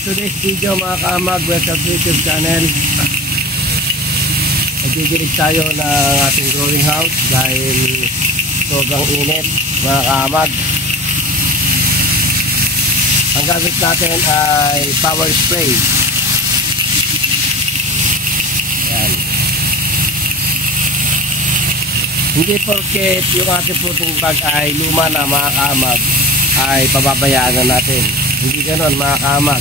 today's video mga kaamag, welcome to YouTube channel. Nagdidilig tayo ng ating growing house dahil sobrang init mga kaamag. Ang gamit natin ay power spray. Ayan. Hindi porket yung ating fruiting bag ay luma na mga kaamag ay pababayaan na natin. Hindi ganon mga kaamag.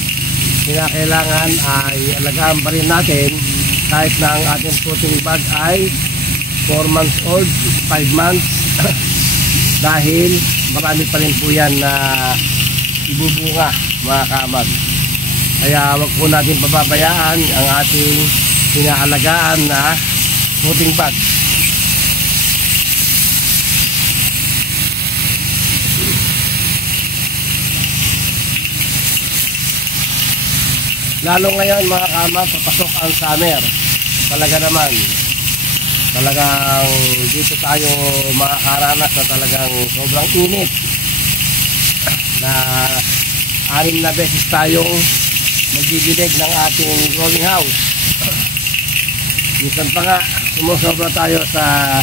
Kinakailangan ay alagaan pa rin natin kahit na ang ating fruiting bag ay 4 months old, 5 months dahil marami pa rin po yan na ibubunga mga kaamag. Kaya wag po natin pababayaan ang ating pinaalagaan na fruiting bag. Lalo ngayon mga kaamag, papasok ang summer. Talagang dito tayo makakaranas na talagang sobrang init. Na 6 na beses tayong magdidilig ng ating growing house. Minsan pa nga, sumusobra tayo sa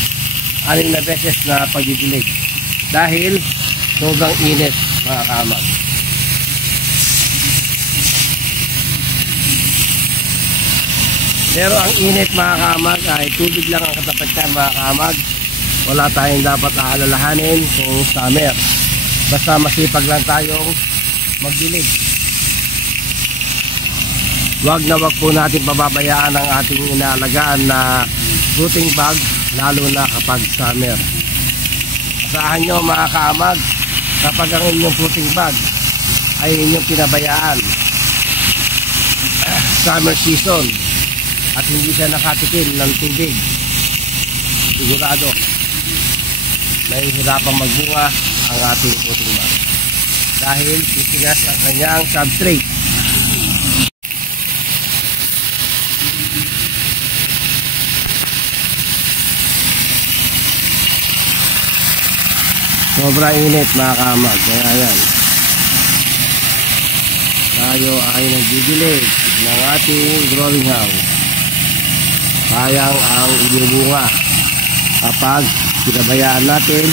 6 na beses na pagdidilig. Dahil sobrang init mga kaamag. Pero ang init mga kaamag ay tubig lang ang katapat yan mga kaamag. Wala tayong dapat aalalahanin kung summer. Basta masipag lang tayong magdilig. Wag po natin pababayaan ang ating inaalagaan na fruiting bag, lalo na kapag summer. Asahan nyo mga kaamag, kapag ang inyong fruiting bag ay inyong pinabayaan summer season at hindi siya nakatikim ng tubig, sigurado nahihirapang magbunga ang ating fruiting bag dahil titigas ang kanyang substrate. Sobrang init mga kaamag, kaya yan tayo ay nagdidilig ng ating growing house. Sayang ang ibubunga kapag pinabayaan natin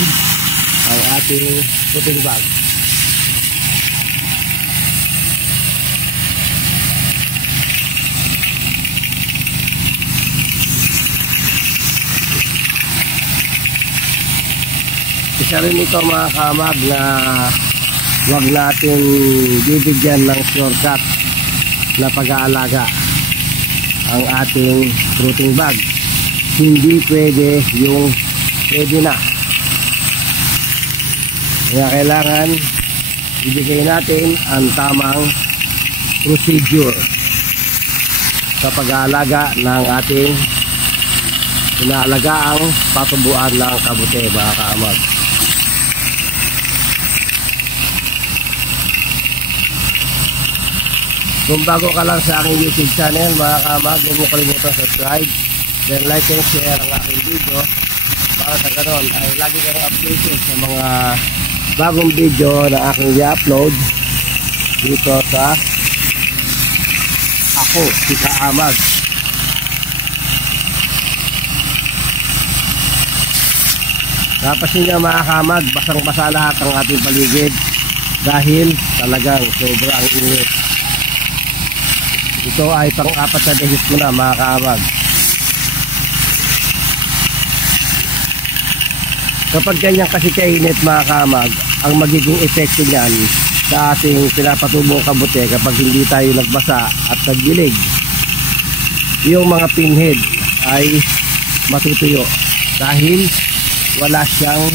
ang ating fruiting bag. Isa rin ito mga kaamag na huwag natin bibigyan ng shortcut na pag-aalaga ang ating fruiting bag. Hindi pwede yung pwede na. Kaya kailangan ibigay natin ang tamang procedure sa pag-aalaga ng ating inaalaga ang patubuan ng kabute mga kaamag. Kung bago ka lang sa aking YouTube channel mga kaamag, huwag mo kalimutan subscribe, then like and share ang aking video para sa ganon ay lagi kang updated sa mga bagong video na aking i-upload dito sa ako, si Kaamag. Napasin niyo mga kaamag, basang-basa lahat ang ating paligid dahil talagang sobrang init. Ito ay pang-4 na beses ko na mga kaamag. Kapag ganyan kasi kainit mga kaamag, ang magiging epekto niyan sa ating pinapatubong kabute kapag hindi tayo nagbasa at nagdilig, yung mga pinhead ay matutuyo dahil wala siyang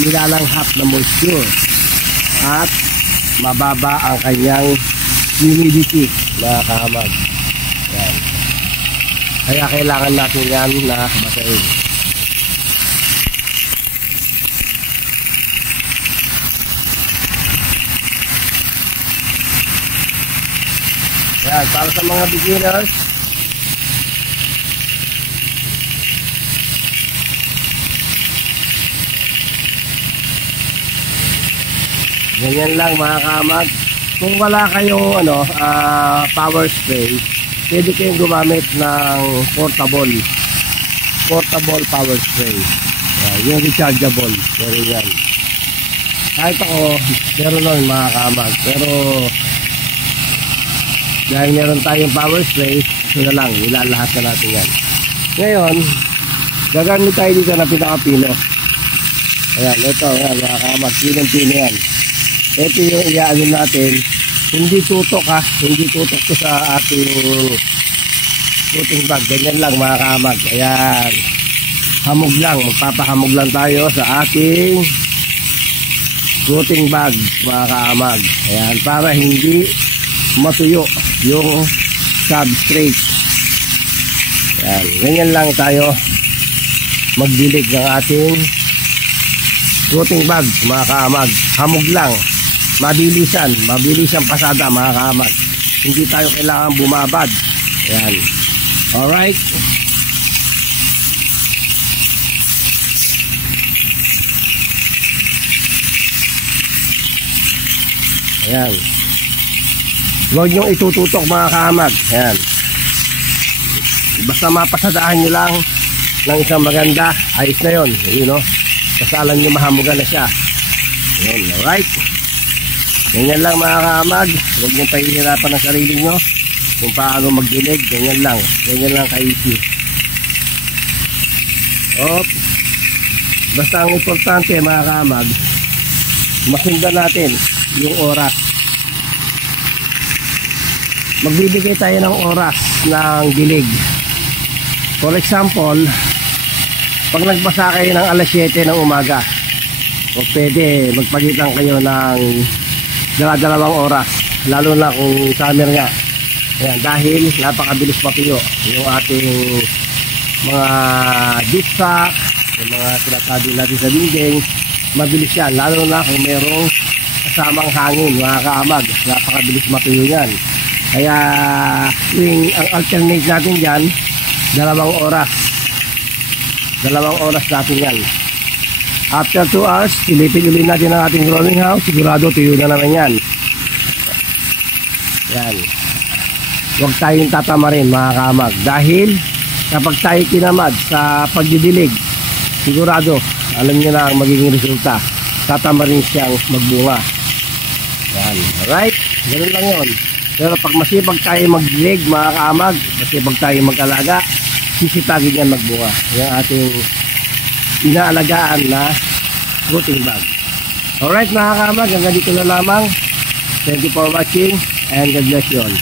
nilalanghap na moisture at mababa ang kanyang humidity mga kaamag. Yan. Kaya kailangan natin yan na basahin. Yan, para sa mga beginners, ganyan lang mga kaamag. Kung wala kayong power spray, pwede kayong gumamit ng portable power spray. Yung rechargeable, pero yan. Kahit ako, meron nun mga kamag. Pero dahil meron tayong power spray, ito na lang, ilalahat na natin yan. Ngayon, gagamit tayo dito na pinaka-pino. Ayan, ito, ayan, mga kamag, pinong-pino yan. Ito yung iaanin natin. Hindi tutok ha, hindi tutok to sa ating shooting bag. Ganyan lang mga kamag. Ayan, hamog lang, magpapahamog lang tayo sa ating shooting bag mga kamag. Ayan, para hindi matuyo yung substrate. Ayan, ganyan lang tayo magdilig ng ating shooting bag mga kamag. Hamog lang, mabilisan pasada mga kamag. Hindi tayo kailangan bumabad. Ayan, alright. Ayan, huwag nyo itututok mga kamag. Ayan, basta mapasadaan nyo lang ng isang maganda, ayos na yun. You know, basta alam nyo mahamugan na siya. Ayan, alright. Ganyan lang mga kamag. Huwag nyo pahihirapan ng sarili nyo kung paano magdilig. Ganyan lang ka-easy. Basta ang importante mga kamag, masundan natin yung oras. Magbibigay tayo ng oras ng dilig. For example, pag nagbasa kayo ng alas 7 ng umaga, o pwede magpagitan kayo ng dalawang oras, lalo na kung summer nga. Ayan, dahil napakabilis matuyo yung ating mga dipsack, yung mga sinasabi natin sa dingding, mabilis yan, lalo na kung merong kasamang hangin mga kaamag, napakabilis matuyo yan. Kaya ang alternate natin dyan, dalawang oras natin yan. After 2 hours, silipin ulit natin ang ating growing house, sigurado tuyo na naman yan. Yan, huwag tayong tatamarin mga kaamag, dahil kapag tayo tinamad sa pagdidilig, sigurado alam nyo na ang magiging resulta, tatamarin siyang magbunga. Yan, alright, ganun lang yun. Pero pag masipag tayo magdilig mga kaamag, masipag tayo mag-alaga, sisipagin yan magbunga. Yung ating inaalagaan na shooting bag. Alright mga kaamag, hanggang dito na lamang. Thank you for watching and God bless you all.